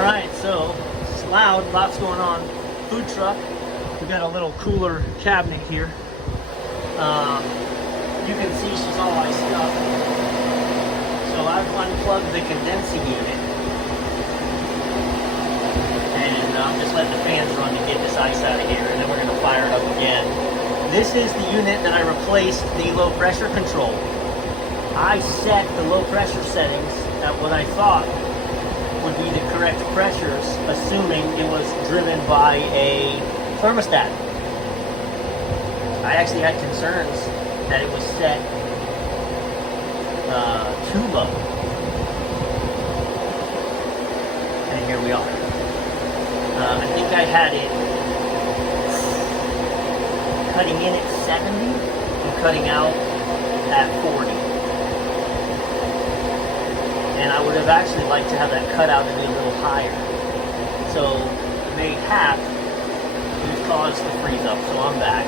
All right, so it's loud, lots going on. Food truck. We got a little cooler cabinet here. You can see she's all iced up. So I've unplugged the condensing unit. And I'm just letting the fans run to get this ice out of here, and then we're gonna fire it up again. This is the unit that I replaced the low pressure control. I set the low pressure settings at what I thought would be the correct pressures, assuming it was driven by a thermostat. I actually had concerns that it was set too low. And here we are. I think I had it cutting in at 70 and cutting out at 40. And I would have actually liked to have that cutout to be a little higher. So they have caused the freeze up, so I'm back.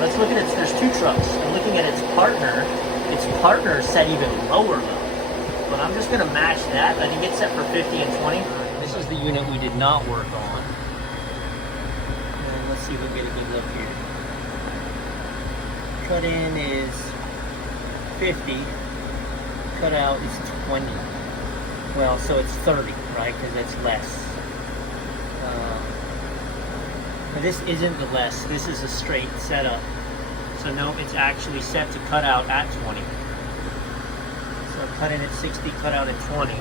Let's look at it. There's two trucks. I'm looking at its partner. Its partner is set even lower though. But I'm just going to match that. I think it's set for 50 and 20. This is the unit we did not work on. And let's see if we get a good look here. Cut in is 50. Cut out is 20. Well, so it's 30, right? Because that's less. But this isn't the less. This is a straight setup. So no, it's actually set to cut out at 20. So cut in at 60, cut out at 20.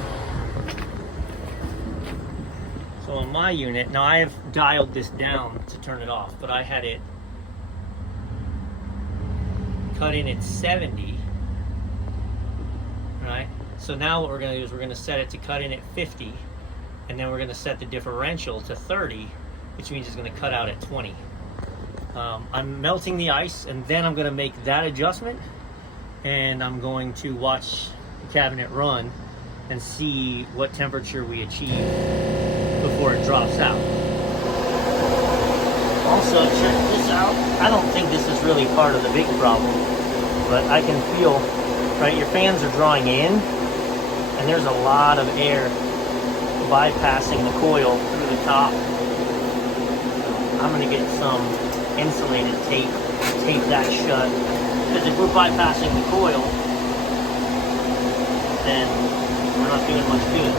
So on my unit, now I have dialed this down to turn it off, but I had it cut in at 70. Right? So now what we're going to do is we're going to set it to cut in at 50, and then we're going to set the differential to 30, which means it's going to cut out at 20. I'm melting the ice, and then I'm going to make that adjustment, and I'm going to watch the cabinet run and see what temperature we achieve before it drops out. Also, check this out. I don't think this is really part of the big problem, but I can feel, right, your fans are drawing in, and there's a lot of air bypassing the coil through the top. I'm going to get some insulated tape that shut, because if we're bypassing the coil, then we're not doing much good.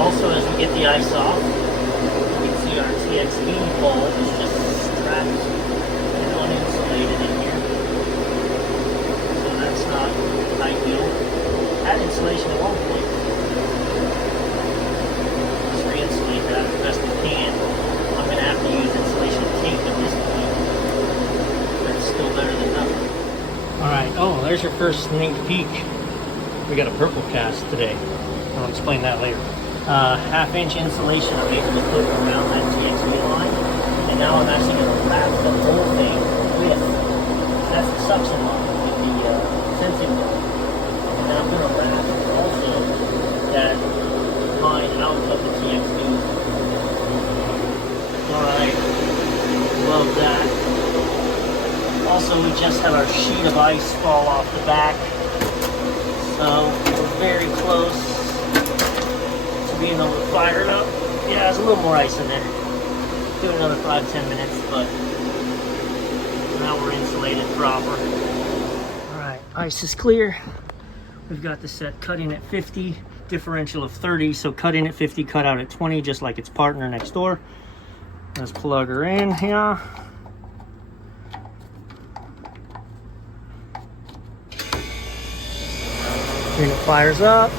Also, as we get the ice off, you can see our TXV bulb is just strapped and uninsulated in here. So that's not ideal. Had insulation at one point. Let's re-insulate that as best we can. I'm going to have to use insulation tape at this point. But it's still better than nothing. Alright, oh, there's your first sneak peek. We got a purple cast today. I'll explain that later. Half-inch insulation I'm able to put around that TXV line, and now I'm actually going to wrap the whole thing with, that's the suction line with the sensing line, and then I'm going to wrap also that line out of the TXV. Alright, love that. Also, we just had our sheet of ice fall off the back, so we're very close being able to fire it up. Yeah, there's a little more ice in there. Do another 5-10 minutes, but now we're insulated proper. Alright, ice is clear. We've got the set cut in at 50, differential of 30, so cut in at 50, cut out at 20, just like its partner next door. Let's plug her in here. Unit fires up.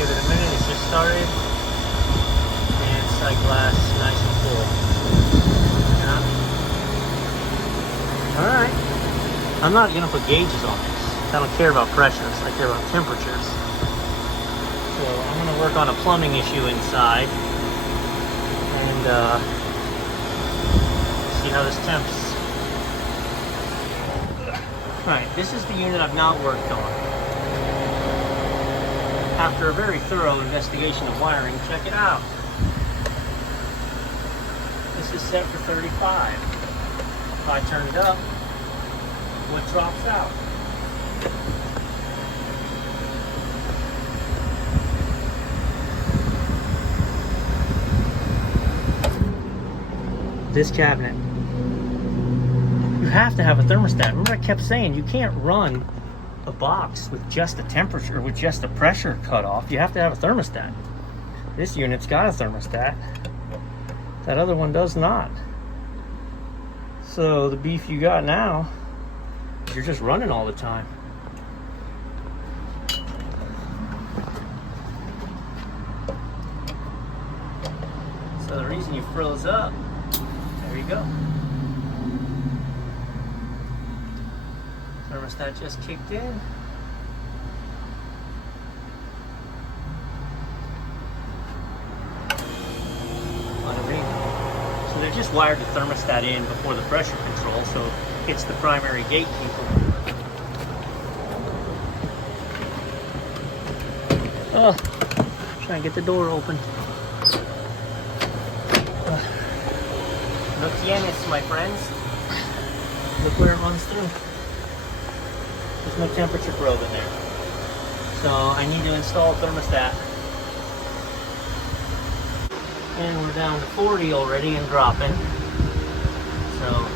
Give it a minute, it's just started. And sight glass nice and full. Yeah. Alright. I'm not going to put gauges on this. I don't care about pressures, I care about temperatures. So I'm going to work on a plumbing issue inside and see how this temps. Alright, this is the unit I've not worked on. After a very thorough investigation of wiring, check it out. This is set for 35. If I turn it up, what drops out? This cabinet. You have to have a thermostat. Remember I kept saying you can't run a box with just a temperature, with just a pressure cutoff. You have to have a thermostat. This unit's got a thermostat. That other one does not. So the beef you got now, you're just running all the time. So the reason you froze up, there you go. Thermostat just kicked in. So they just wired the thermostat in before the pressure control, so it's the primary gatekeeper. Oh, trying to get the door open. No tienes, my friends. Look where it runs through. There's no temperature probe in there. So I need to install a thermostat. And we're down to 40 already and dropping. So